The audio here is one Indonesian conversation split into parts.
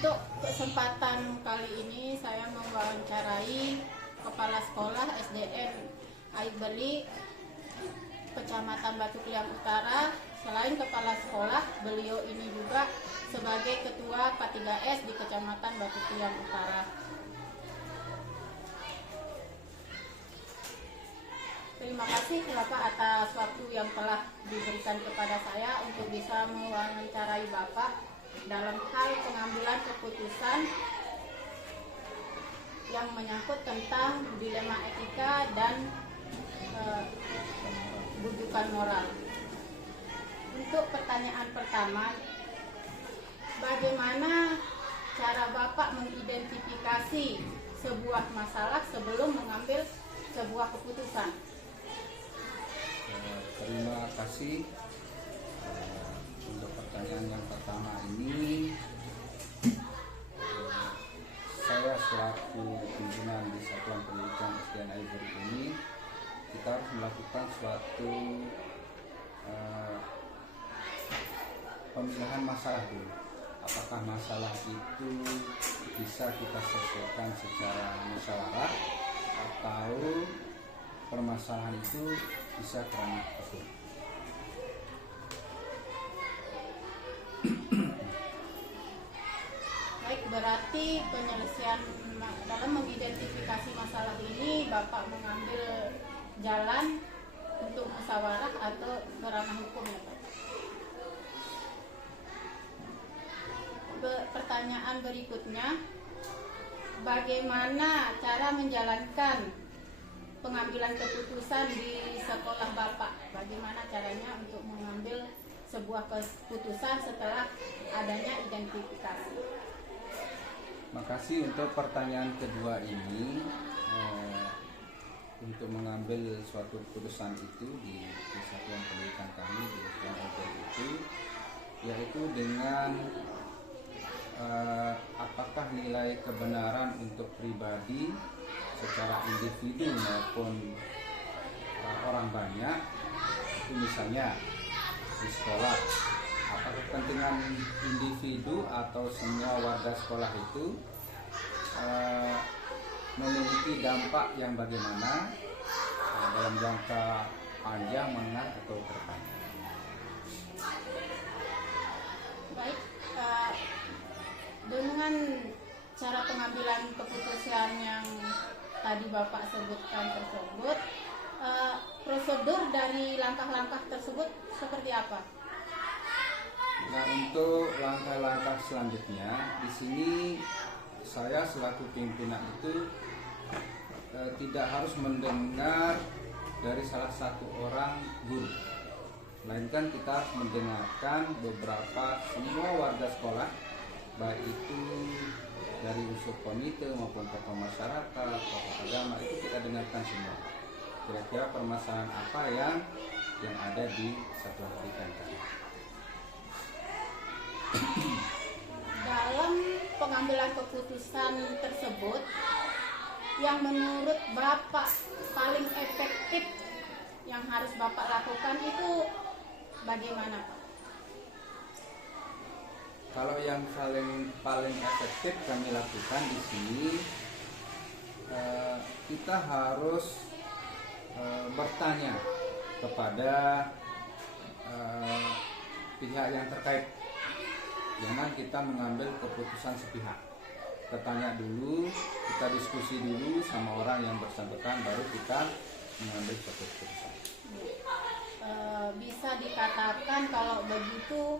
Untuk kesempatan kali ini saya mewawancarai Kepala Sekolah SDN Aibeli Kecamatan Batu Kliang Utara. Selain kepala sekolah, beliau ini juga sebagai Ketua K3S di Kecamatan Batu Kliang Utara. Terima kasih Bapak atas waktu yang telah diberikan kepada saya untuk bisa mewawancarai Bapak dalam hal pengambilan keputusan yang menyangkut tentang dilema etika dan bujukan moral. Untuk pertanyaan pertama, bagaimana cara Bapak mengidentifikasi sebuah masalah sebelum mengambil sebuah keputusan? Terima kasih untuk pertanyaan yang pertama ini. Saya selaku pimpinan di Satuan Pendidikan SDN Aibeli ini, kita harus melakukan suatu pemilihan masalah dulu. Apakah masalah itu bisa kita selesaikan secara musyawarah atau permasalahan itu bisa kerana hukum. Baik, berarti penyelesaian dalam mengidentifikasi masalah ini Bapak mengambil jalan untuk musyawarah atau kerana hukum ya Pak? Pertanyaan berikutnya, bagaimana cara menjalankan pengambilan keputusan di sekolah Bapak? Bagaimana caranya untuk mengambil sebuah keputusan setelah adanya identifikasi? Makasih untuk pertanyaan kedua ini. Untuk mengambil suatu keputusan itu di Satuan Pendidikan kami di SDN Aibeli itu, yaitu dengan apakah nilai kebenaran untuk pribadi secara individu maupun orang banyak. Itu misalnya di sekolah, apakah kepentingan individu atau semua warga sekolah itu memiliki dampak yang bagaimana dalam jangka panjang, menengah atau terpanjang. Baik, dengan cara pengambilan keputusan yang tadi Bapak sebutkan tersebut, prosedur dari langkah-langkah tersebut seperti apa? Nah, untuk langkah-langkah selanjutnya, di sini saya selaku pimpinan itu tidak harus mendengar dari salah satu orang guru, melainkan kita harus mendengarkan beberapa semua warga sekolah, baik itu dari unsur komite maupun tokoh masyarakat, tokoh agama, itu kita dengarkan semua. Kira-kira permasalahan apa yang ada di satuan pendidikan kami. Dalam pengambilan keputusan tersebut, yang menurut Bapak paling efektif yang harus Bapak lakukan itu bagaimana Pak? Kalau yang paling efektif kami lakukan di sini, kita harus bertanya kepada pihak yang terkait. Jangan kita mengambil keputusan sepihak. Kita tanya dulu, kita diskusi dulu sama orang yang bersangkutan, baru kita mengambil suatu keputusan. Bisa dikatakan kalau begitu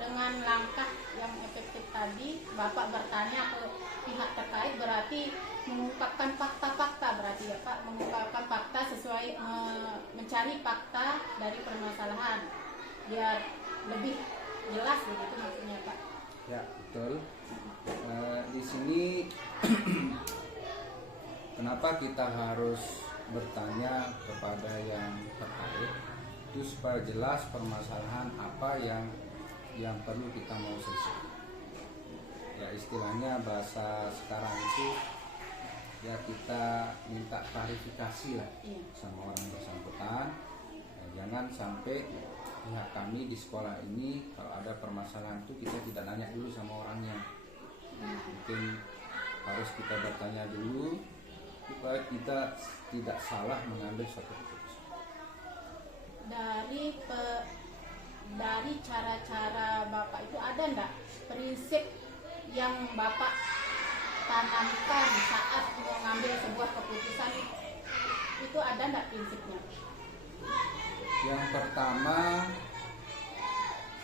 dengan langkah yang efektif tadi, Bapak bertanya ke pihak terkait, berarti mengungkapkan fakta-fakta, berarti ya Pak, mengungkapkan fakta sesuai mencari fakta dari permasalahan biar lebih jelas begitu maksudnya Pak. Ya, betul. Di sini kenapa kita harus bertanya kepada yang terkait? Itu supaya jelas permasalahan apa yang perlu kita mau selesaikan. Ya, istilahnya bahasa sekarang itu ya kita minta klarifikasi lah sama orang bersangkutan. Jangan sampai pihak kami di sekolah ini kalau ada permasalahan itu kita tidak nanya dulu sama orangnya. Mungkin harus kita bertanya dulu supaya kita tidak salah mengambil suatu keputusan. Dari cara-cara Bapak itu ada enggak prinsip yang Bapak tanamkan saat mengambil sebuah keputusan, itu ada enggak prinsipnya? Yang pertama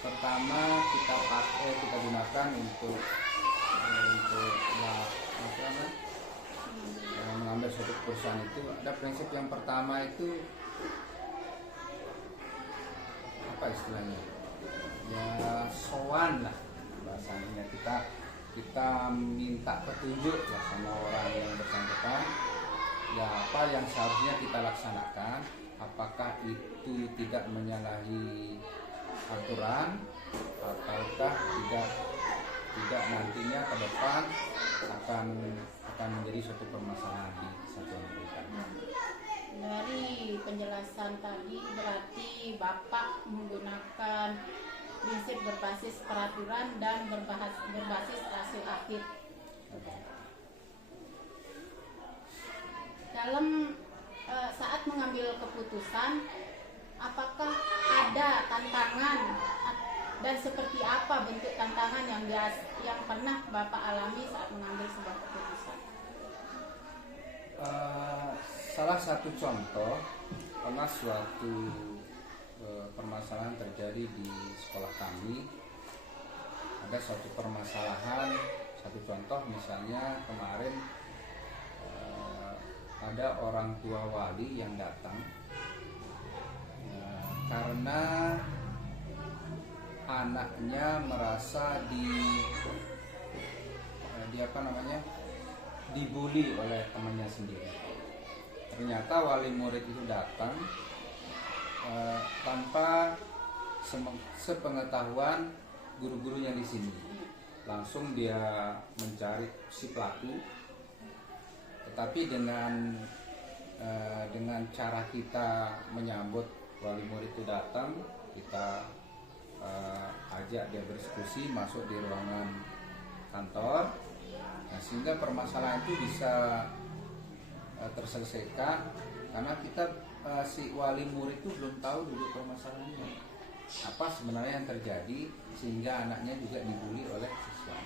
kita gunakan untuk mengambil suatu keputusan itu ada prinsip yang pertama itu apa istilahnya, ya sowan lah bahasanya, kita minta petunjuk lah sama orang yang bersangkutan ya apa yang seharusnya kita laksanakan, apakah itu tidak menyalahi aturan ataukah tidak nantinya ke depan akan menjadi suatu permasalahan di satuan pendidikan. Dari penjelasan tadi berarti Bapak menggunakan prinsip berbasis peraturan dan berbasis hasil akhir. Dalam saat mengambil keputusan, apakah ada tantangan dan seperti apa bentuk tantangan yang pernah Bapak alami saat mengambil sebuah keputusan? Salah satu contoh pernah suatu permasalahan terjadi di sekolah kami. Ada suatu permasalahan, satu contoh misalnya kemarin ada orang tua wali yang datang karena anaknya merasa dibully oleh temannya sendiri. Ternyata wali murid itu datang tanpa sepengetahuan guru-gurunya di sini. Langsung dia mencari si pelaku. Tetapi dengan cara kita menyambut wali murid itu datang, kita ajak dia berdiskusi masuk di ruangan kantor, nah, sehingga permasalahan itu bisa terselesaikan karena kita si wali murid itu belum tahu dulu permasalahannya apa sebenarnya yang terjadi sehingga anaknya juga dibully oleh siswa.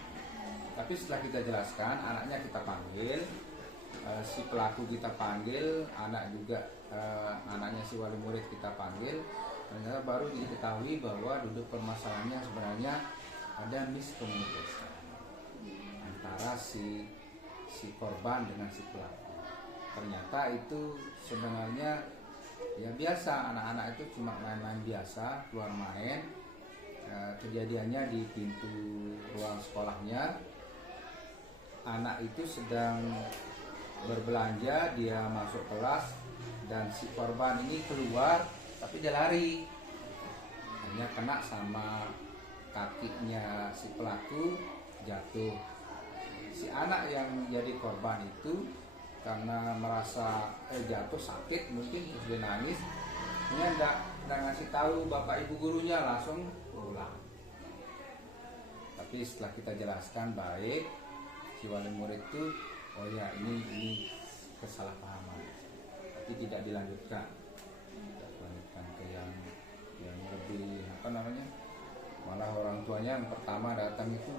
Tapi setelah kita jelaskan, anaknya kita panggil, si pelaku kita panggil, anaknya si wali murid kita panggil. Ternyata baru diketahui bahwa duduk permasalahannya sebenarnya ada miskomunikasi antara si korban dengan si pelaku. Ternyata itu sebenarnya ya biasa, anak-anak itu cuma main-main biasa, keluar main. Kejadiannya di pintu ruang sekolahnya, anak itu sedang berbelanja, dia masuk kelas dan si korban ini keluar tapi dia lari, hanya kena sama kakinya si pelaku, jatuh. Si anak yang jadi korban itu karena merasa jatuh sakit mungkin terus dia nangis, dia enggak ngasih tahu bapak ibu gurunya, langsung pulang. Tapi setelah kita jelaskan baik, si wali murid itu oh ya ini kesalahpahaman, tapi tidak dilanjutkan ke yang lebih malah orang tuanya yang pertama datang itu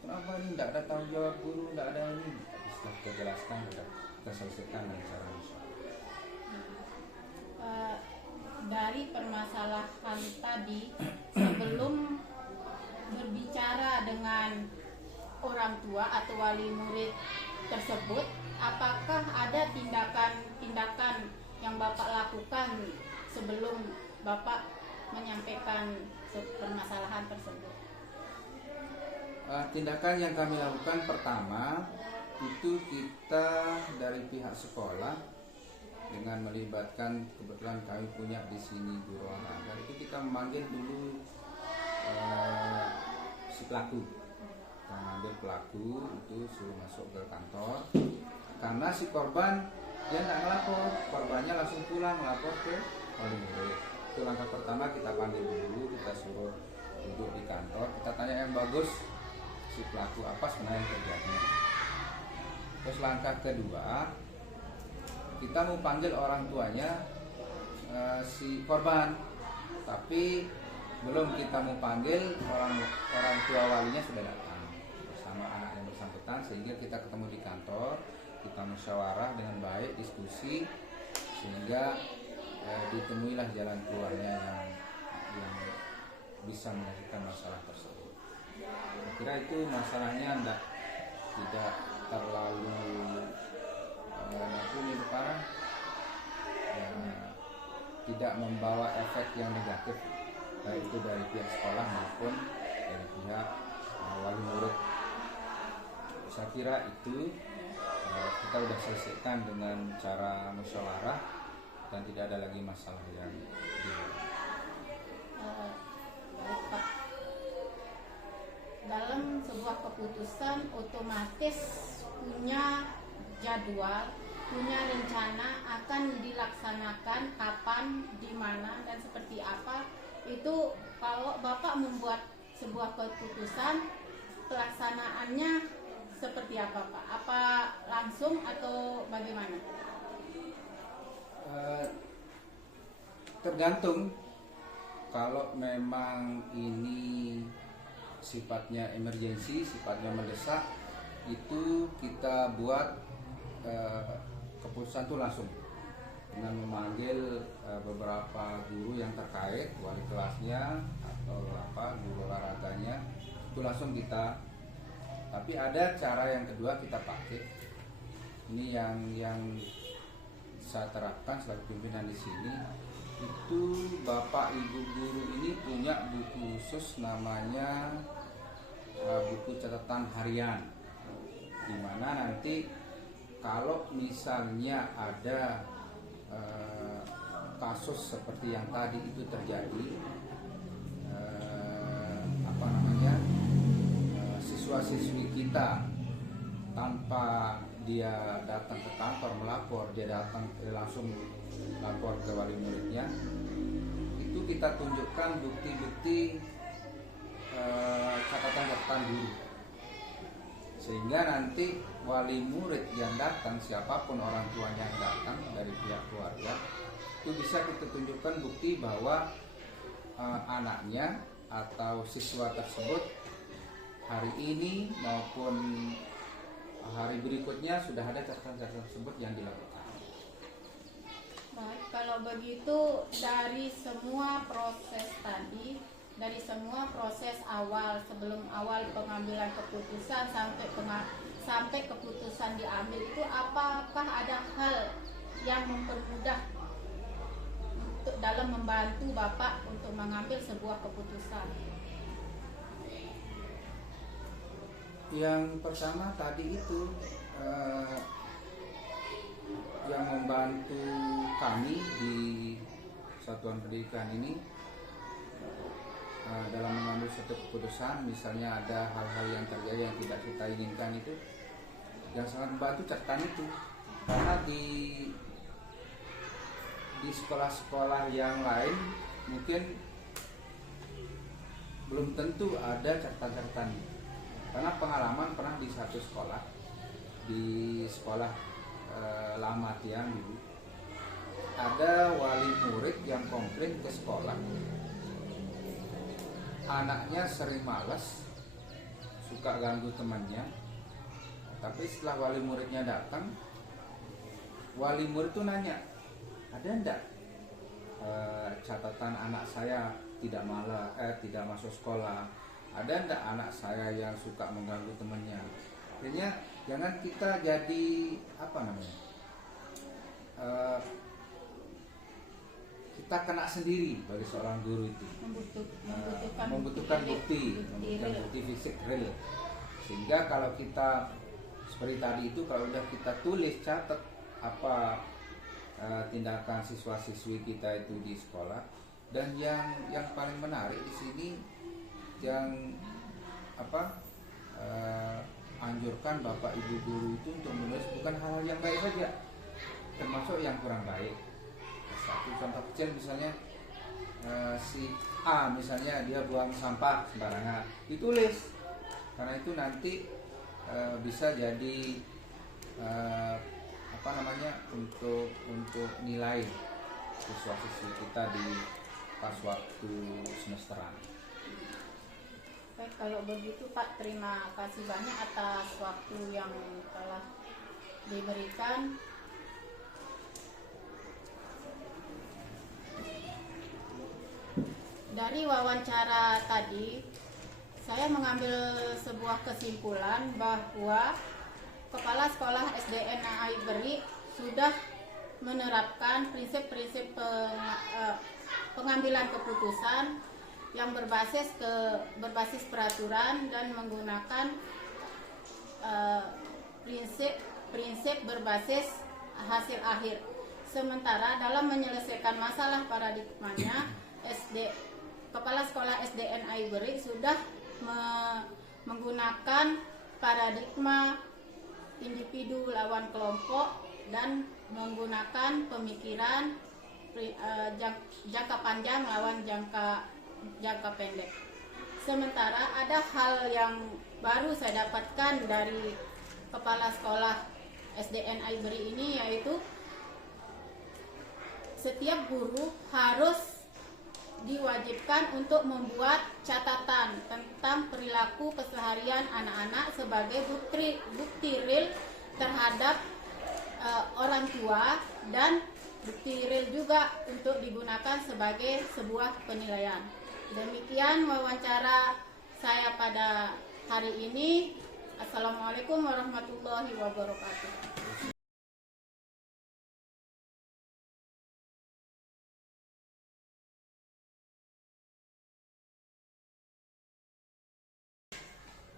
kenapa ini tidak ada tanggung jawab guru, tidak ada ini. Tapi setelah kita jelaskan kita selesaikan dengan cara dari permasalahan tadi, sebelum berbicara dengan orang tua atau wali murid tersebut, apakah ada tindakan yang Bapak lakukan sebelum Bapak menyampaikan permasalahan tersebut? Tindakan yang kami lakukan pertama itu kita dari pihak sekolah dengan melibatkan, kebetulan kami punya di sini guru olahraga, itu kita memanggil dulu si pelaku. Kita mengambil pelaku itu suruh masuk ke kantor karena si korban dia tidak melapor, korbannya langsung pulang melapor ke wali murid. Itu langkah pertama, kita panggil dulu, kita suruh duduk di kantor, kita tanya yang bagus si pelaku apa sebenarnya yang terjadi. Terus langkah kedua, kita mau panggil orang tuanya si korban, tapi belum kita mau panggil orang tua walinya sudah datang bersama anak yang bersangkutan, sehingga kita ketemu di kantor, kita musyawarah dengan baik, diskusi, sehingga ditemuilah jalan keluarnya yang bisa menyelesaikan masalah tersebut. Saya kira itu masalahnya tidak terlalu parah, tidak membawa efek yang negatif, baik itu dari pihak sekolah maupun dari pihak wali murid. Saya kira itu kita sudah selesaikan dengan cara musyawarah dan tidak ada lagi masalah yang baik Pak. Dalam sebuah keputusan otomatis punya jadwal, punya rencana akan dilaksanakan kapan, di mana, dan seperti apa. Itu kalau Bapak membuat sebuah keputusan, pelaksanaannya seperti apa Pak? Apa langsung atau bagaimana? Tergantung. Kalau memang ini sifatnya emergensi, sifatnya mendesak, itu kita buat keputusan itu langsung dengan memanggil beberapa guru yang terkait, wali kelasnya atau guru olahraganya, itu langsung kita. Tapi ada cara yang kedua kita pakai. Ini yang saya terapkan selaku pimpinan di sini. Itu Bapak Ibu guru ini punya buku khusus namanya buku catatan harian, di mana nanti kalau misalnya ada kasus seperti yang tadi itu terjadi, siswa-siswi kita tanpa dia datang ke kantor melapor, dia datang langsung lapor ke wali muridnya, itu kita tunjukkan bukti-bukti catatan-catatan guru, sehingga nanti wali murid yang datang, siapapun orang tuanya yang datang dari pihak keluarga, itu bisa kita tunjukkan bukti bahwa anaknya atau siswa tersebut hari ini maupun hari berikutnya sudah ada catatan-catatan tersebut yang dilakukan. Baik, kalau begitu dari semua proses tadi, dari semua proses awal, sebelum awal pengambilan keputusan sampai keputusan diambil itu, apakah ada hal yang mempermudah untuk dalam membantu Bapak untuk mengambil sebuah keputusan? Yang pertama tadi itu yang membantu kami di satuan pendidikan ini dalam mengambil suatu keputusan, misalnya ada hal-hal yang terjadi yang tidak kita inginkan, itu yang sangat membantu catatan itu. Karena di sekolah-sekolah yang lain mungkin belum tentu ada catatan-catatan. Karena pengalaman pernah di satu sekolah, di sekolah lama tiang dulu, ada wali murid yang komplain ke sekolah, anaknya sering malas, suka ganggu temannya. Tapi setelah wali muridnya datang, wali murid itu nanya, ada enggak catatan anak saya tidak masuk sekolah, ada enggak anak saya yang suka mengganggu temannya. Akhirnya jangan kita jadi kita kena sendiri bagi seorang guru itu, membutuhkan bukti fisik real. Sehingga kalau kita seperti tadi itu, kalau udah kita tulis, catat apa tindakan siswa-siswi kita itu di sekolah. Dan yang paling menarik di sini, yang anjurkan Bapak Ibu guru itu untuk menulis bukan hal-hal yang baik saja, termasuk yang kurang baik. Satu contoh kecil misalnya, si A misalnya dia buang sampah sembarangan, ditulis, karena itu nanti bisa jadi untuk nilai siswa-siswi kita di pas waktu semesteran. Baik, kalau begitu Pak, terima kasih banyak atas waktu yang telah diberikan. Dari wawancara tadi, saya mengambil sebuah kesimpulan bahwa Kepala Sekolah SDN Aiberi sudah menerapkan prinsip-prinsip pengambilan keputusan yang berbasis peraturan dan menggunakan prinsip berbasis hasil akhir. Sementara dalam menyelesaikan masalah paradigmanya, Kepala Sekolah SDN Aiberi sudah menggunakan paradigma individu lawan kelompok dan menggunakan pemikiran jangka panjang lawan jangka pendek. Sementara ada hal yang baru saya dapatkan dari Kepala Sekolah SDN Aiberi ini, yaitu setiap guru harus diwajibkan untuk membuat catatan tentang perilaku keseharian anak-anak sebagai bukti real terhadap orang tua, dan bukti real juga untuk digunakan sebagai sebuah penilaian. Demikian wawancara saya pada hari ini. Assalamualaikum warahmatullahi wabarakatuh.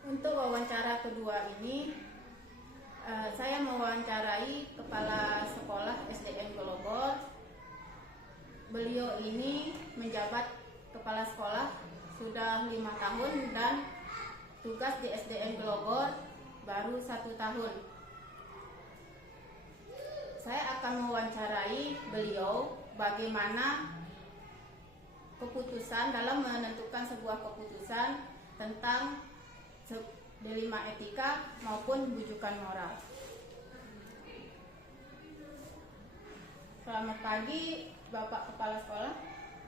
Untuk wawancara kedua ini, saya mewawancarai Kepala Sekolah SDN Glogor. Beliau ini menjabat Kepala Sekolah sudah 5 tahun dan tugas di SDN Glogor baru 1 tahun. Saya akan mewawancarai beliau bagaimana keputusan dalam menentukan sebuah keputusan tentang dilema etika maupun bujukan moral. Selamat pagi Bapak Kepala Sekolah.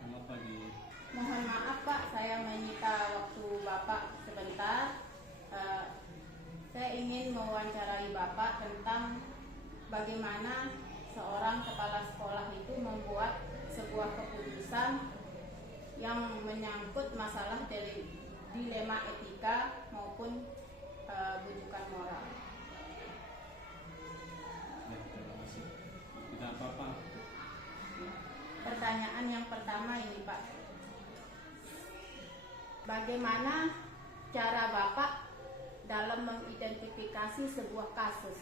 Selamat pagi. Mohon maaf Pak, saya menyita waktu Bapak sebentar. Saya ingin mewawancarai Bapak tentang bagaimana seorang kepala sekolah itu membuat sebuah keputusan yang menyangkut masalah dilema etika maupun bujukan moral. Ya, terima kasih. Tidak apa-apa. Pertanyaan yang pertama ini Pak, bagaimana cara Bapak dalam mengidentifikasi sebuah kasus?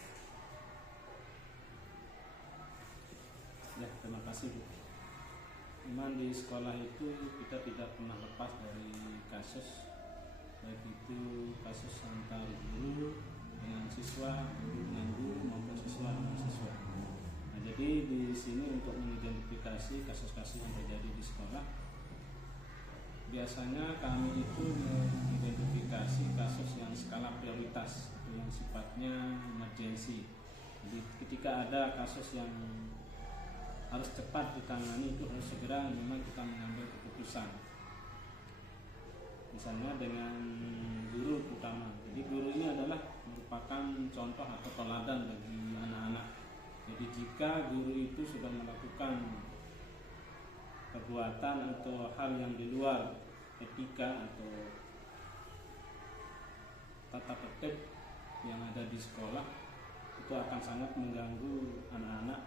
Ya, terima kasih Bu. Memang di sekolah itu kita tidak pernah lepas dari kasus, baik itu kasus antar guru dengan siswa, guru dengan guru maupun siswa dengan siswa. Nah, jadi di sini untuk mengidentifikasi kasus-kasus yang terjadi di sekolah, biasanya kami itu mengidentifikasi kasus yang skala prioritas atau yang sifatnya emergensi. Jadi ketika ada kasus yang harus cepat ditangani, itu harus segera memang kita mengambil keputusan. Misalnya dengan guru utama. Jadi guru ini adalah merupakan contoh atau teladan bagi anak-anak. Jadi jika guru itu sudah melakukan perbuatan atau hal yang di luar etika atau tata tertib yang ada di sekolah, itu akan sangat mengganggu anak-anak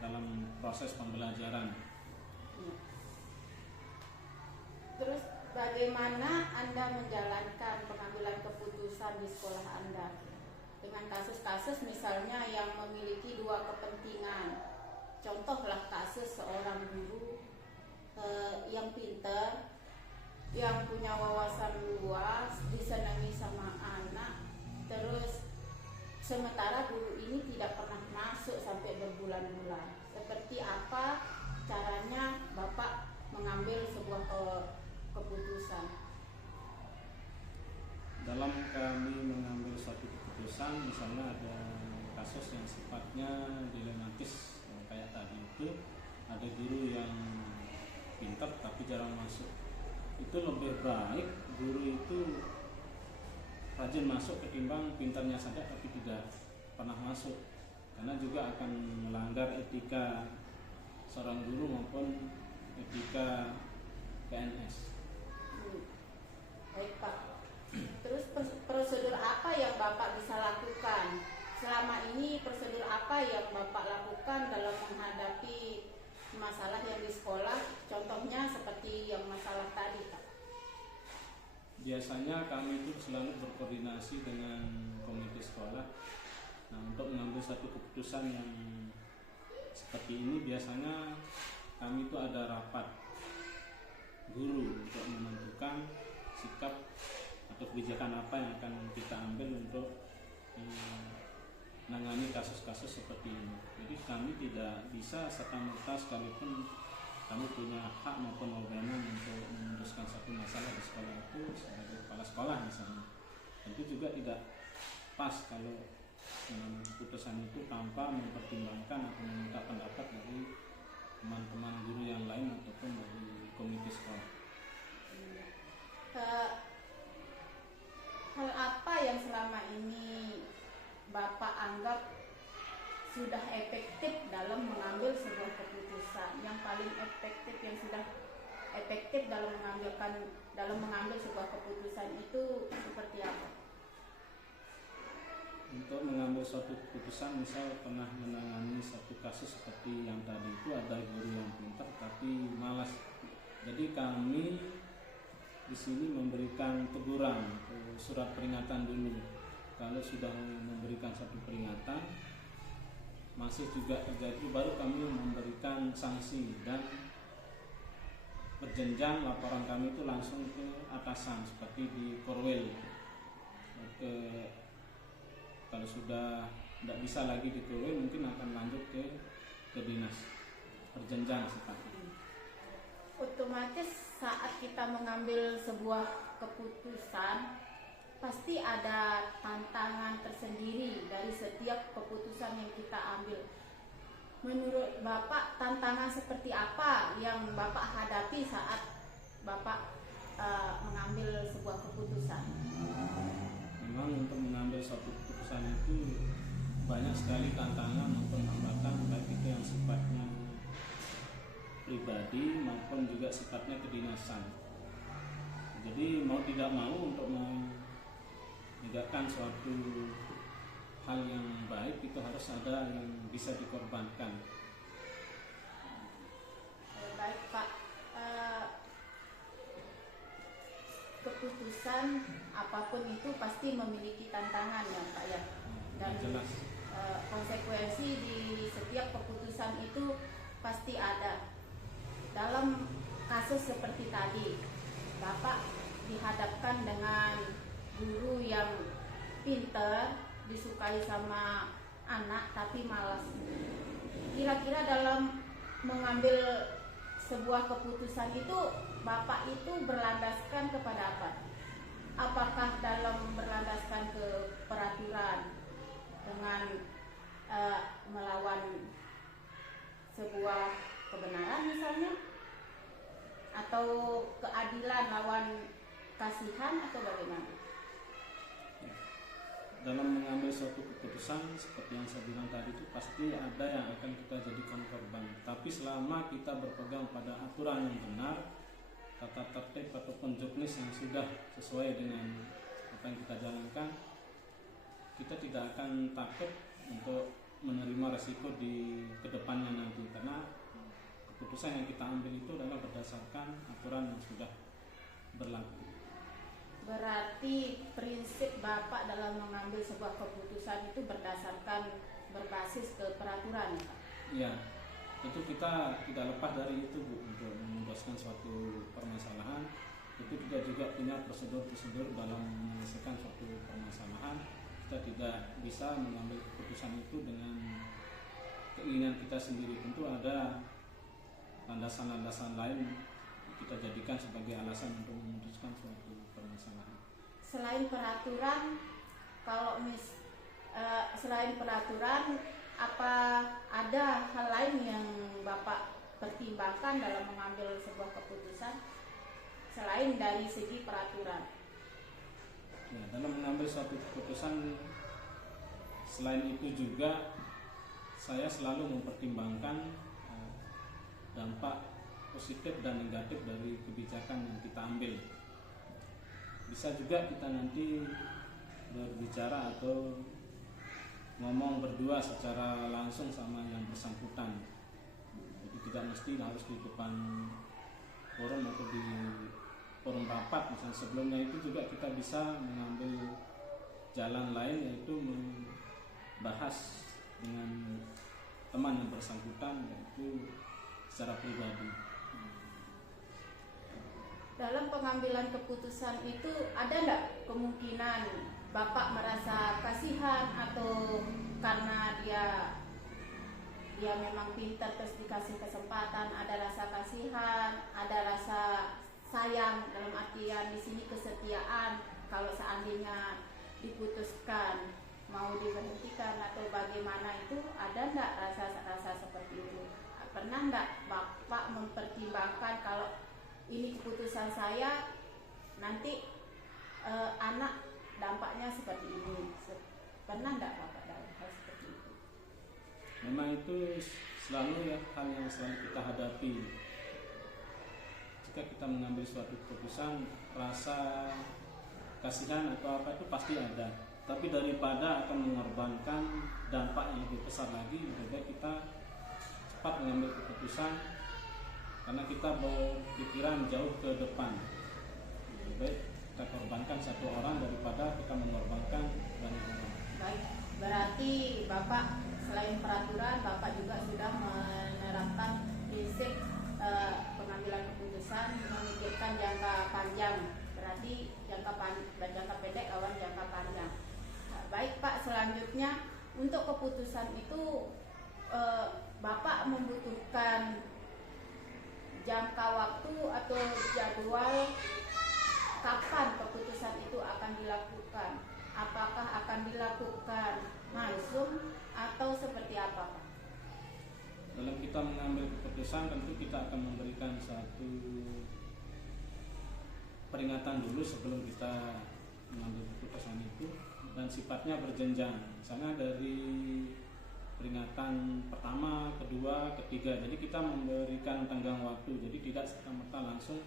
dalam proses pembelajaran. Terus bagaimana Anda menjalankan pengambilan keputusan di sekolah Anda dengan kasus-kasus misalnya yang memiliki dua kepentingan? Contohlah kasus seorang guru yang pintar, yang punya wawasan luas, disenangi sama anak, terus sementara guru ini tidak pernah masuk sampai berbulan-bulan. Seperti apa caranya Bapak dalam kami mengambil suatu keputusan, misalnya ada kasus yang sifatnya dilematis kayak tadi itu, ada guru yang pintar tapi jarang masuk, itu lebih baik guru itu rajin masuk ketimbang pintarnya saja tapi tidak pernah masuk, karena juga akan melanggar etika seorang guru maupun etika PNS. Baik Pak. Terus prosedur apa yang Bapak bisa lakukan? Selama ini prosedur apa yang Bapak lakukan dalam menghadapi masalah yang di sekolah? Contohnya seperti yang masalah tadi Pak. Biasanya kami itu selalu berkoordinasi dengan komite sekolah. Nah, untuk mengambil satu keputusan yang seperti ini, biasanya kami itu ada rapat guru untuk menentukan sikap atau kebijakan apa yang akan kita ambil untuk menangani kasus-kasus seperti ini. Jadi kami tidak bisa serta-merta sekalipun kami punya hak maupun wewenang untuk memutuskan satu masalah di sekolah itu sebagai kepala sekolah misalnya. Tentu juga tidak pas kalau mengambil keputusan itu tanpa mempertimbangkan atau meminta pendapat dari teman-teman guru yang lain ataupun dari komite sekolah. Hal apa yang selama ini Bapak anggap sudah efektif dalam mengambil sebuah keputusan? Yang paling efektif, yang sudah efektif dalam mengambil sebuah keputusan itu seperti apa? Untuk mengambil suatu keputusan, misal pernah menangani satu kasus seperti yang tadi itu, ada guru yang pintar tapi malas. Jadi kami di sini memberikan teguran, surat peringatan dulu. Kalau sudah memberikan satu peringatan masih juga terjadi, baru kami memberikan sanksi, dan berjenjang laporan kami itu langsung ke atasan seperti di Korwil. Kalau sudah tidak bisa lagi di Korwil, mungkin akan lanjut ke dinas, berjenjang sifatnya. Otomatis saat kita mengambil sebuah keputusan pasti ada tantangan tersendiri dari setiap keputusan yang kita ambil. Menurut Bapak, tantangan seperti apa yang Bapak hadapi saat Bapak mengambil sebuah keputusan? Memang untuk mengambil suatu keputusan itu banyak sekali tantangan maupun hambatan, baik itu yang sifatnya pribadi maupun juga sifatnya kedinasan. Jadi mau tidak mau, untuk menegakkan suatu hal yang baik itu harus ada yang bisa dikorbankan. Baik Pak, keputusan apapun itu pasti memiliki tantangan ya Pak ya, dan Jelas. Konsekuensi di setiap keputusan itu pasti ada. Dalam kasus seperti tadi, Bapak dihadapkan dengan guru yang pinter, disukai sama anak tapi malas. Kira-kira dalam mengambil sebuah keputusan itu Bapak itu berlandaskan kepada apa? Apakah dalam berlandaskan ke peraturan dengan melawan sebuah kebenaran misalnya, atau keadilan lawan kasihan, atau bagaimana? Dalam mengambil suatu keputusan seperti yang saya bilang tadi itu pasti ada yang akan kita jadikan korban. Tapi selama kita berpegang pada aturan yang benar, tata tertib ataupun juknis yang sudah sesuai dengan apa yang kita jalankan, kita tidak akan takut untuk menerima resiko di kedepannya nanti, karena keputusan yang kita ambil itu adalah berdasarkan aturan yang sudah berlaku. Berarti prinsip Bapak dalam mengambil sebuah keputusan itu berbasis ke peraturan ya Pak? Ya, itu kita tidak lepas dari itu Bu, untuk memutuskan suatu permasalahan. Itu juga punya prosedur-prosedur dalam menyelesaikan suatu permasalahan. Kita tidak bisa mengambil keputusan itu dengan keinginan kita sendiri. Tentu ada landasan-landasan lain kita jadikan sebagai alasan untuk memutuskan suatu permasalahan. selain peraturan, kalau selain peraturan, apa ada hal lain yang Bapak pertimbangkan dalam mengambil sebuah keputusan selain dari segi peraturan? Ya, dalam mengambil suatu keputusan, selain itu juga saya selalu mempertimbangkan dampak positif dan negatif dari kebijakan yang kita ambil. Bisa juga kita nanti berbicara atau ngomong berdua secara langsung sama yang bersangkutan. Jadi tidak mesti harus di depan forum atau di forum rapat. Misalnya sebelumnya itu juga kita bisa mengambil jalan lain, yaitu membahas dengan teman yang bersangkutan, yaitu secara pribadi. Dalam pengambilan keputusan itu ada nggak kemungkinan Bapak merasa kasihan atau karena dia memang pintar terus dikasih kesempatan, ada rasa kasihan, ada rasa sayang, dalam artian di sini kesetiaan, kalau seandainya diputuskan mau diberhentikan atau bagaimana, itu ada nggak rasa seperti itu? Pernah nggak Bapak mempertimbangkan kalau ini keputusan saya, nanti anak dampaknya seperti ini? Pernah nggak Bapak dalam hal seperti itu? Memang itu selalu ya hal yang selalu kita hadapi. Jika kita mengambil suatu keputusan, rasa kasihan atau apa itu pasti ada. Tapi daripada akan mengorbankan dampak yang lebih besar lagi, lebih baik kita cepat mengambil keputusan, karena kita berpikiran jauh ke depan. Lebih baik kita korbankan satu orang daripada kita mengorbankan banyak orang. Baik, berarti Bapak selain peraturan, Bapak juga sudah menerapkan prinsip pengambilan keputusan memikirkan jangka panjang. Berarti jangka pendek lawan jangka panjang. Baik Pak, selanjutnya untuk keputusan itu Bapak membutuhkan jangka waktu atau jadwal kapan keputusan itu akan dilakukan? Apakah akan dilakukan langsung atau seperti apa Pak? Dalam kita mengambil keputusan, tentu kita akan memberikan satu peringatan dulu sebelum kita mengambil keputusan itu, dan sifatnya berjenjang. Misalnya dari peringatan pertama, kedua, ketiga. Jadi kita memberikan tenggang waktu. Jadi tidak serta-merta langsung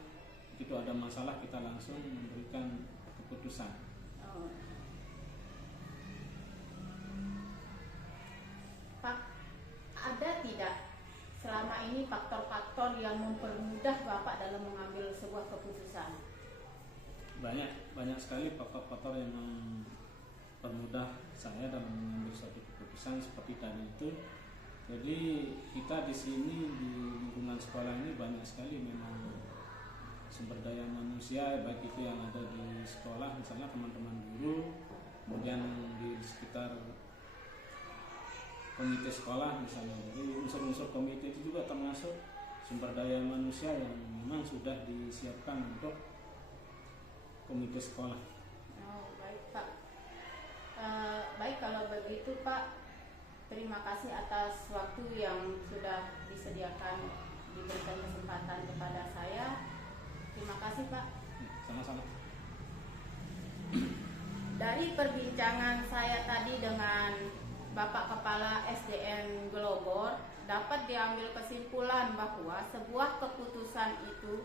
begitu ada masalah kita langsung memberikan keputusan. Oh. Pak, ada tidak selama ini faktor-faktor yang mempermudah Bapak dalam mengambil sebuah keputusan? Banyak sekali faktor-faktor yang mempermudah saya dalam mengambil suatu keputusan seperti tadi itu. Jadi kita di sini di lingkungan sekolah ini banyak sekali memang sumber daya manusia, baik itu yang ada di sekolah, misalnya teman-teman guru, kemudian di sekitar komite sekolah misalnya. Jadi unsur-unsur komite itu juga termasuk sumber daya manusia yang memang sudah disiapkan untuk komite sekolah. Oh, baik Pak. Baik, kalau begitu Pak, terima kasih atas waktu yang sudah disediakan, diberikan kesempatan kepada saya. Terima kasih Pak. Sama-sama. Dari perbincangan saya tadi dengan Bapak Kepala SDN Glogor, dapat diambil kesimpulan bahwa sebuah keputusan itu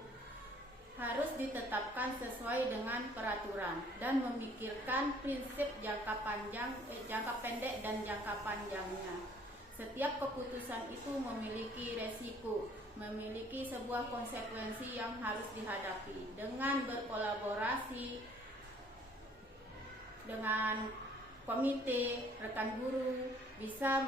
harus ditetapkan sesuai dengan peraturan dan memikirkan prinsip jangka pendek dan jangka panjangnya. Setiap keputusan itu memiliki resiko, memiliki sebuah konsekuensi yang harus dihadapi. Dengan berkolaborasi dengan komite, rekan guru, bisa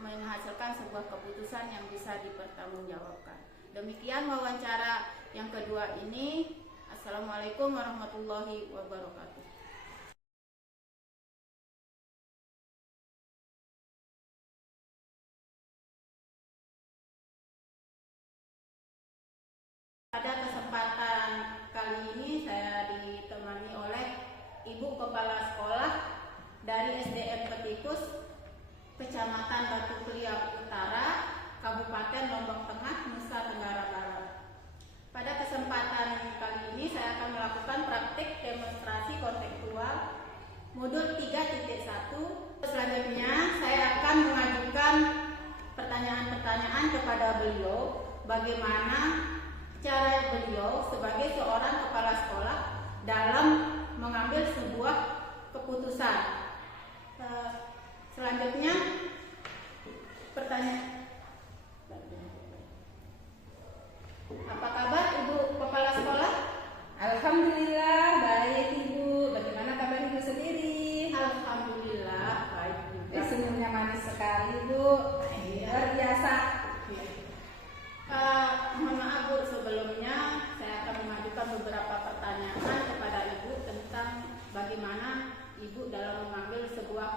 menghasilkan sebuah keputusan yang bisa dipertanggungjawabkan. Demikian wawancara yang kedua ini. Assalamualaikum warahmatullahi wabarakatuh. Pada kesempatan kali ini saya ditemani oleh Ibu Ibu Kepala Sekolah dari SDN Petikus, Kecamatan Batu Kliak Utara, Kabupaten Lombok Tengah, Nusa Tenggara Barat. Pada kesempatan kali ini saya akan melakukan praktik demonstrasi konseptual modul 3.1. Selanjutnya saya akan mengajukan pertanyaan-pertanyaan kepada beliau, bagaimana cara beliau sebagai seorang kepala sekolah dalam mengambil sebuah keputusan. Selanjutnya pertanyaan, apa kabar Ibu Kepala Sekolah? Alhamdulillah baik Ibu. Bagaimana kabar Ibu sendiri? Alhamdulillah baik juga. Senyumnya manis sekali Bu. Luar biasa. Mohon maaf Bu, sebelumnya saya akan mengajukan beberapa pertanyaan kepada Ibu tentang bagaimana Ibu dalam mengambil sebuah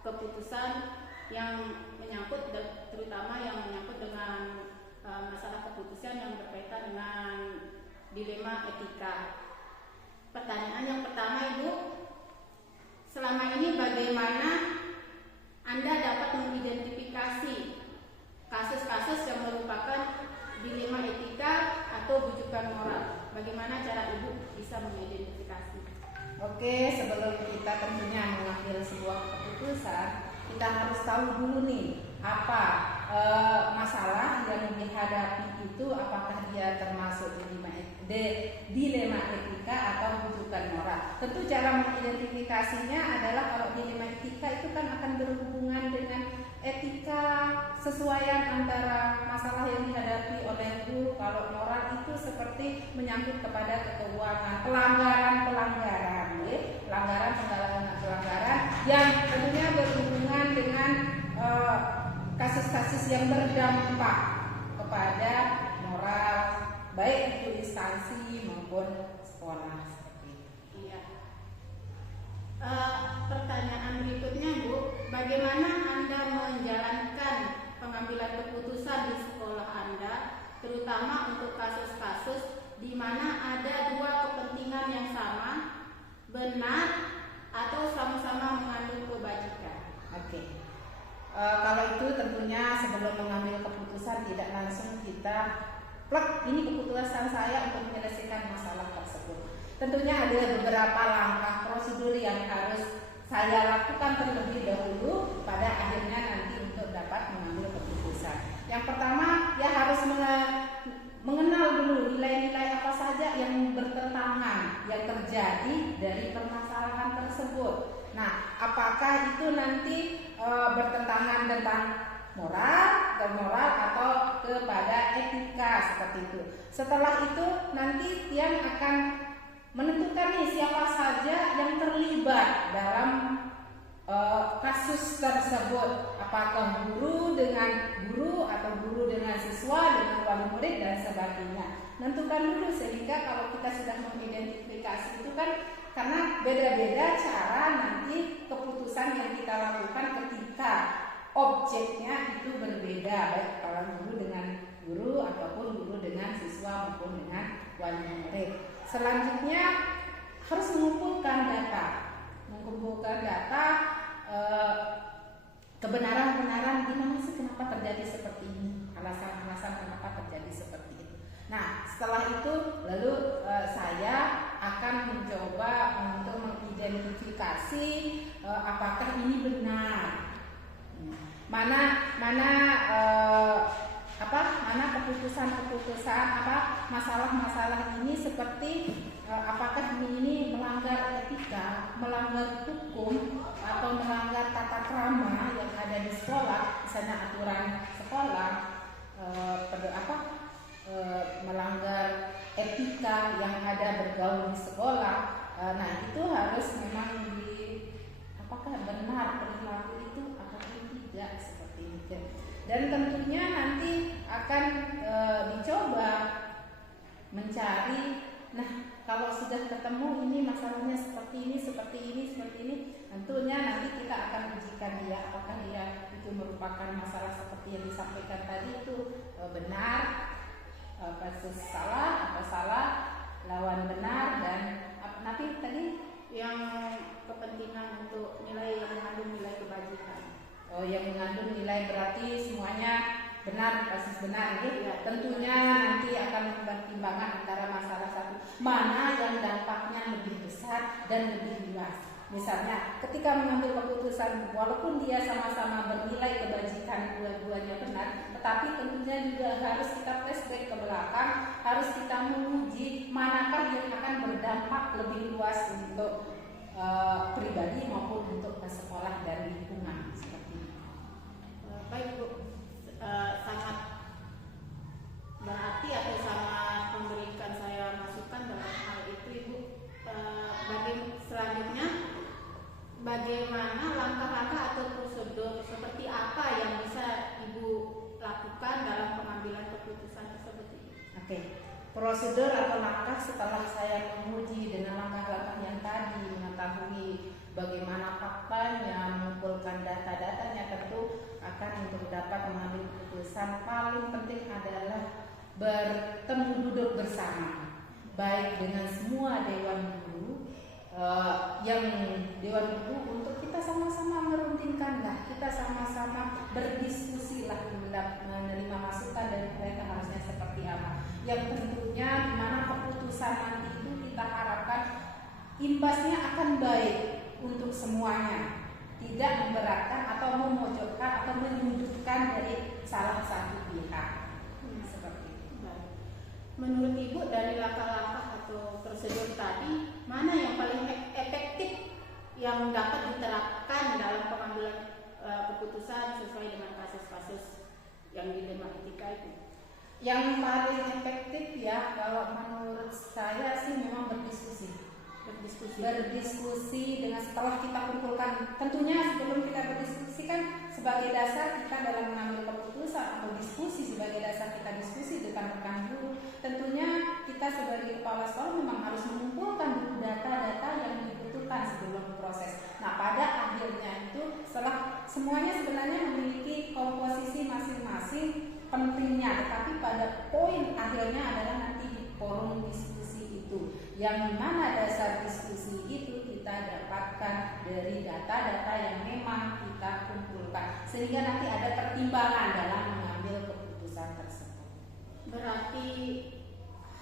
keputusan yang menyangkut, terutama yang menyangkut dengan masalah keputusan yang berkaitan dengan dilema etika. Pertanyaan yang pertama Ibu, selama ini bagaimana Anda dapat mengidentifikasi kasus-kasus yang merupakan dilema etika atau bujukan moral? Bagaimana cara Ibu bisa mengidentifikasi? Oke, sebelum kita tentunya mengambil sebuah keputusan, kita harus tahu dulu nih apa masalah yang dihadapi itu, apakah dia termasuk dilema etika atau bujukan moral. Tentu cara mengidentifikasinya adalah kalau dilema etika itu kan akan berhubungan dengan etika, sesuaian antara masalah yang dihadapi oleh guru. Kalau moral itu seperti menyangkut kepada keuangan, pelanggaran yang tentunya berhubungan dengan kasus-kasus yang berdampak kepada moral, baik itu instansi maupun sekolah seperti itu. Iya. Pertanyaan berikutnya Bu, bagaimana Anda menjalankan pengambilan keputusan di sekolah Anda, terutama untuk kasus-kasus di mana ada dua kepentingan yang sama, benar atau sama-sama mengandung kebajikan? Oke. Kalau itu tentunya sebelum mengambil keputusan tidak langsung kita plek ini keputusan saya untuk menyelesaikan masalah tersebut. Tentunya ada beberapa langkah prosedur yang harus saya lakukan terlebih dahulu pada akhirnya nanti untuk dapat mengambil keputusan. Yang pertama ya harus mengenal dulu nilai-nilai apa saja yang bertentangan yang terjadi dari permasalahan tersebut. Nah, apakah itu nanti bertentangan tentang moral atau kepada etika seperti itu. Setelah itu nanti yang akan menentukan nih siapa saja yang terlibat dalam kasus tersebut. Apakah guru dengan guru atau guru dengan siswa, dengan wali murid dan sebagainya. Tentukan dulu sehingga kalau kita sudah mengidentifikasi itu kan karena beda-beda cara nanti keputusan yang kita lakukan ketika objeknya itu berbeda, baik kalau guru dengan guru ataupun guru dengan siswa maupun dengan wali murid. Selanjutnya harus mengumpulkan data kebenaran-kebenaran gimana sih kenapa terjadi seperti ini, alasan-alasan kenapa terjadi seperti itu. Nah, setelah itu lalu saya akan mencoba untuk mengidentifikasi apakah ini benar. Mana keputusan-keputusan masalah-masalah ini seperti apakah ini melanggar etika, melanggar hukum atau melanggar tata krama yang ada di sekolah, misalnya aturan sekolah, melanggar etika yang ada bergaul di sekolah. Nah, itu harus memang apakah benar perilaku itu ataupun tidak seperti itu. Dan tentunya nanti akan dicoba mencari, nah kalau sudah ketemu ini masalahnya seperti ini, tentunya nanti kita akan ujikan dia apakah dia itu merupakan masalah seperti yang disampaikan tadi itu benar, kasus salah atau salah, lawan benar, dan nanti tadi yang kepentingan untuk nilai yang mengandung nilai kebajikan. Oh, yang mengandung nilai berarti semuanya benar, basis benar gitu. Ya. Tentunya nanti akan pertimbangan antara masalah satu mana yang dampaknya lebih besar dan lebih luas. Misalnya ketika mengambil keputusan walaupun dia sama-sama bernilai kebajikan dua-duanya benar, tetapi tentunya juga harus kita flashback ke belakang, harus kita menguji manakah yang akan berdampak lebih luas untuk pribadi maupun untuk sekolah dan lingkungan seperti itu. Baik Bu, sangat berarti atau sangat memberikan saya masukan dalam hal itu Ibu. Selanjutnya bagaimana langkah-langkah atau prosedur seperti apa yang bisa Ibu lakukan dalam pengambilan keputusan tersebut? Oke, prosedur atau langkah setelah saya menguji dengan langkah-langkah yang tadi, mengetahui bagaimana faktanya, mengumpulkan data-datanya, tentu akan untuk dapat mengambil keputusan paling penting adalah bertemu duduk bersama, baik dengan semua dewan guru, yang dewan guru untuk kita sama-sama merundingkan lah, kita sama-sama berdiskusi lah, menerima masukan dari mereka harusnya seperti apa. Yang tentunya di mana keputusan nanti itu kita harapkan imbasnya akan baik untuk semuanya, tidak memberatkan atau memojokkan atau menyudutkan dari salah satu pihak. Seperti itu. Baik. Menurut Ibu dari langkah-langkah atau prosedur tadi, mana yang paling efektif yang dapat diterapkan dalam pengambilan keputusan sesuai dengan kasus-kasus yang dilema etika itu? Yang paling efektif ya kalau menurut saya sih memang berdiskusi dengan setelah kita kumpulkan, tentunya sebelum kita berdiskusi kan sebagai dasar kita dalam mengambil keputusan atau diskusi sebagai dasar kita diskusi dengan rekan guru, tentunya kita sebagai kepala sekolah memang harus mengumpulkan dulu data-data yang dibutuhkan sebelum proses. Nah pada akhirnya itu setelah semuanya sebenarnya memiliki komposisi masing-masing pentingnya, tetapi pada poin akhirnya adalah nanti di forum diskusi itu, yang dimana dasar diskusi itu kita dapatkan dari data-data yang memang kita kumpulkan, sehingga nanti ada pertimbangan dalam mengambil keputusan tersebut. Berarti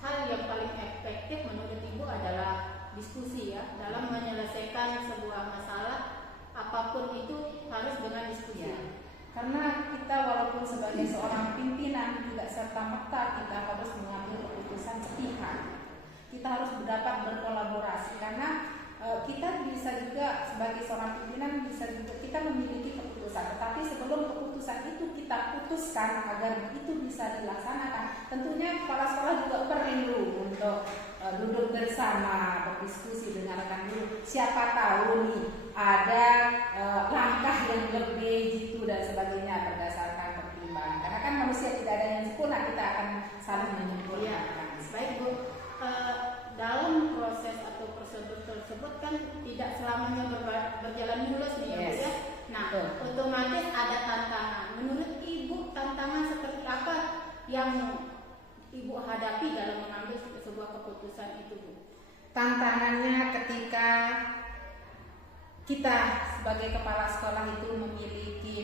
hal yang paling efektif menurut Ibu adalah diskusi ya, dalam menyelesaikan sebuah masalah apapun itu harus dengan diskusi. Ya. Karena kita walaupun sebagai seorang pimpinan tidak serta-merta kita harus mengambil keputusan sepihak. Kita harus dapat berkolaborasi karena kita bisa juga sebagai seorang pimpinan bisa juga kita memiliki keputusan, tetapi sebelum keputusan itu kita putuskan agar itu bisa dilaksanakan, tentunya kepala sekolah juga perlu untuk duduk bersama berdiskusi dengan rekan guru. Siapa tahu nih ada langkah yang lebih jitu dan sebagainya berdasarkan pertimbangan. Karena kan manusia tidak ada yang sempurna, kita akan saling menyempurnakan. Baik Bu, dalam proses atau prosedur tersebut kan tidak selamanya berjalan mulus nih ya Bu ya. Nah, otomatis ada tantangan. Menurut Ibu tantangan seperti apa yang Ibu hadapi dalam mengambil sebuah keputusan itu Bu? Tantangannya ketika kita sebagai kepala sekolah itu memiliki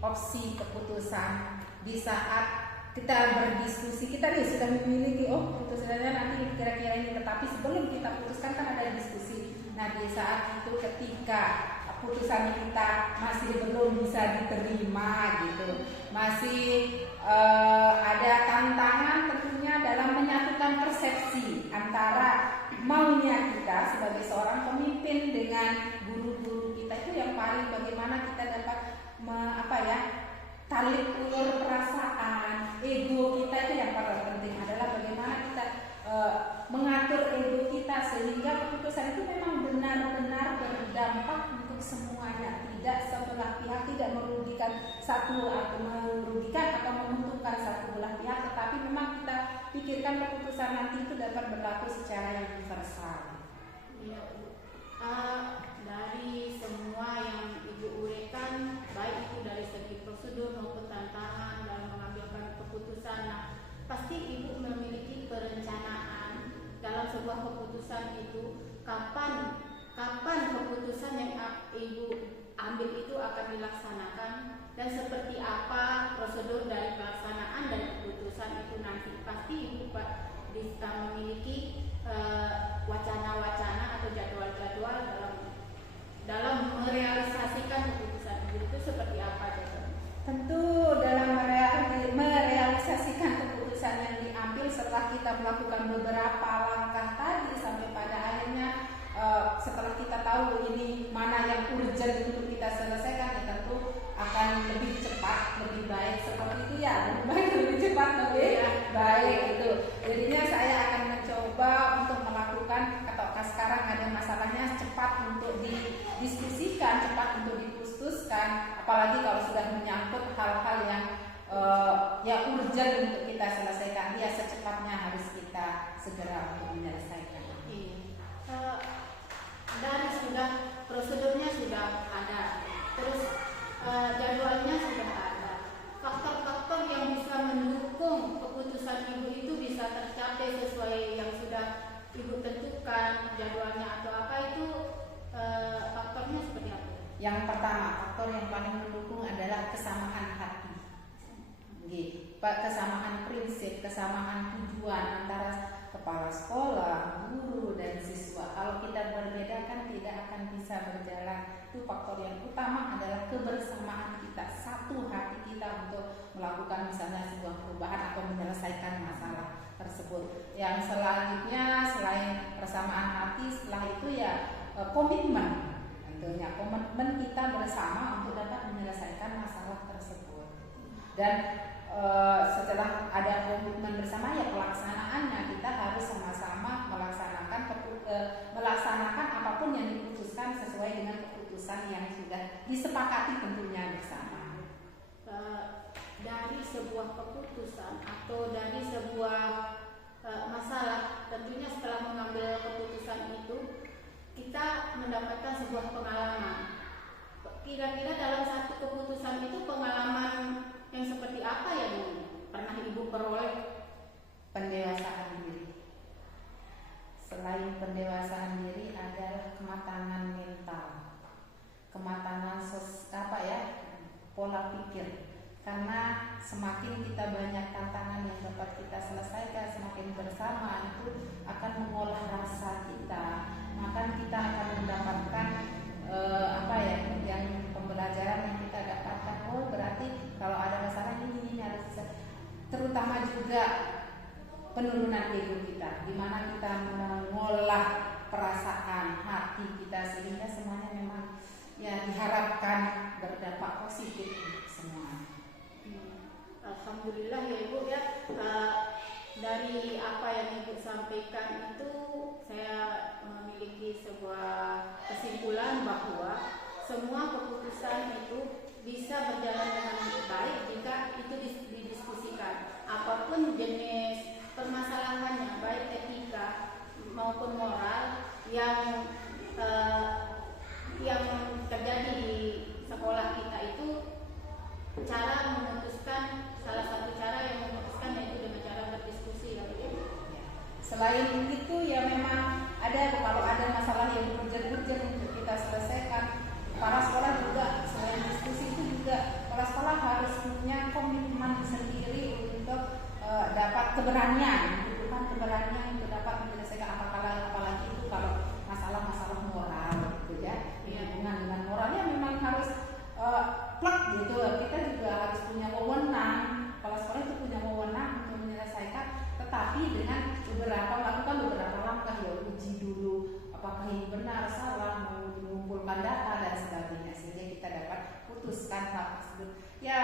opsi keputusan di saat kita berdiskusi, kita nih sudah memiliki keputusannya nanti kira-kira ini, tetapi sebelum kita putuskan kan ada diskusi. Nah di saat itu ketika putusannya kita masih belum bisa diterima gitu, masih ada tantangan tentunya dalam menyatukan persepsi antara maunya kita sebagai seorang pemimpin dengan guru-guru kita, itu yang paling bagaimana kita dapat tarik ulur perasaan, ego kita itu yang paling penting adalah bagaimana kita mengatur ego kita sehingga keputusan itu memang benar-benar berdampak untuk semuanya, tidak sebelah pihak, tidak merugikan atau menguntungkan satu belah pihak, tetapi memang kita pikirkan keputusan nanti itu dapat berlaku secara universal. Iya Bu. Dari semua yang Ibu uraikan, baik itu dari segi prosedur maupun tantangan dalam mengambil keputusan, nah, pasti Ibu memiliki perencanaan dalam sebuah keputusan itu kapan kapan keputusan yang ibu ambil itu akan dilaksanakan dan seperti apa prosedur dari pelaksanaan dan keputusan itu nanti. Pasti ibu bisa memiliki wacana-wacana atau jadwal-jadwal dalam merealisasikan keputusan itu seperti apa jadwalnya? Tentu dalam merealisasikan keputusan yang diambil setelah kita melakukan beberapa langkah tadi sampai pada akhirnya setelah kita tahu ini mana yang urgent untuk kita selesaikan, ya tentu akan lebih cepat, lebih baik seperti itu ya, lebih baik, lebih cepat, lebih baik itu. Jadinya saya akan mencoba untuk melakukan, atau sekarang ada masalahnya cepat untuk didiskusikan, cepat untuk diputuskan, apalagi kalau sudah menyangkut hal-hal yang urgent untuk kita selesaikan, ya secepatnya harus kita segera untuk menyelesaikan. Dari sudah prosedurnya sudah ada, terus jadwalnya sudah ada. Faktor-faktor yang bisa mendukung keputusan ibu itu bisa tercapai sesuai yang sudah ibu tentukan jadwalnya atau apa itu faktornya seperti apa? Yang pertama, faktor yang paling mendukung adalah kesamaan hati. Kesamaan prinsip, kesamaan tujuan antara kepala sekolah, guru, dan siswa. Kalau kita berbeda kan tidak akan bisa berjalan. Itu faktor yang utama adalah kebersamaan kita, satu hati kita untuk melakukan misalnya sebuah perubahan atau menyelesaikan masalah tersebut. Yang selanjutnya selain persamaan hati, setelah itu ya komitmen. Tentunya komitmen kita bersama untuk dapat menyelesaikan masalah tersebut. Dan setelah ada komitmen bersama, ya pelaksanaannya kita harus sama-sama melaksanakan apapun yang diputuskan sesuai dengan keputusan yang sudah disepakati tentunya bersama. Dari sebuah keputusan atau dari sebuah masalah, tentunya setelah mengambil keputusan itu kita mendapatkan sebuah pengalaman. Kira-kira dalam satu keputusan itu pengalaman yang seperti apa ya Bu? Pernah ibu peroleh? Pendewasaan diri. Selain pendewasaan diri adalah kematangan mental, kematangan pola pikir. Karena semakin kita banyak tantangan yang dapat kita selesaikan, semakin bersama itu akan mengolah rasa kita, maka kita akan mendapatkan yang pembelajaran yang kita dapatkan. Oh berarti kalau ada masalah ini harus bisa. Terutama juga penurunan ego kita, di mana kita mengolah perasaan hati kita sehingga semuanya memang ya diharapkan berdampak positif semua. Alhamdulillah ya Ibu ya. Dari apa yang Ibu sampaikan itu saya memiliki sebuah kesimpulan bahwa semua keputusan itu bisa berjalan dengan baik jika itu didiskusikan. Apapun jenis permasalahannya, baik etika maupun moral yang terjadi di sekolah kita itu, cara memutuskan, salah satu cara yang memutuskan yaitu dengan cara berdiskusi ya. Selain itu ya memang kalau ada masalah yang urgent untuk kita selesaikan, para sekolah juga selain diskusi itu juga para sekolah harus punya komitmen sendiri untuk dapat keberanian untuk dapat menyelesaikan apalagi itu kalau masalah-masalah moral gitu ya. Hubungan dengan moralnya memang harus plek gitu. Kita juga harus punya wewenang. Kalau sekolah itu punya wewenang untuk menyelesaikan, tetapi dengan melakukan beberapa langkah, ya uji dulu apakah ini benar, salah, mengumpulkan data dan sebagainya sehingga kita dapat putuskan hal tersebut. Ya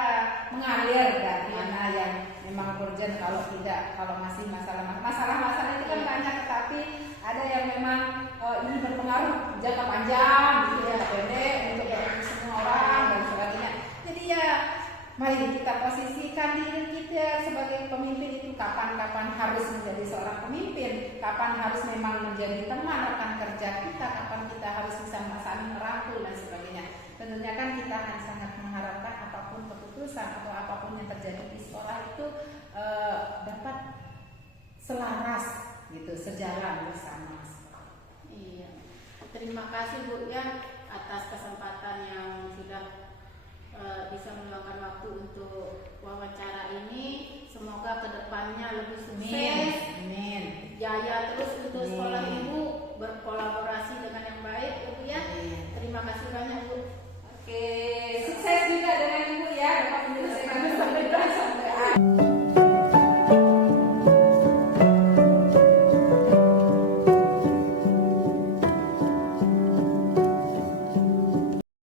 mengalir dari mana yang memang urgent, kalau masih masalah itu kan banyak, tetapi ada yang memang ini berpengaruh jangka panjang, gitu jangka pendek untuk semua orang dan sebagainya. Jadi ya mari kita posisikan diri kita sebagai pemimpin itu kapan harus menjadi seorang pemimpin, kapan harus memang menjadi teman rekan kerja kita, kapan kita harus bisa saling merangkul dan sebagainya. Tentunya kan kita sangat mengharapkan apapun keputusan atau apapun yang terjadi di sekolah itu dapat selaras gitu, sejalan bersama. Iya. Terima terima kasih Bu ya atas kesempatan yang sudah bisa meluangkan waktu untuk wawancara ini. Semoga kedepannya lebih sukses, Amin. jaya terus untuk Amin. sekolah Ibu, berkolaborasi dengan yang baik Bu ya. Amin. Terima kasih banyak Bu. Oke.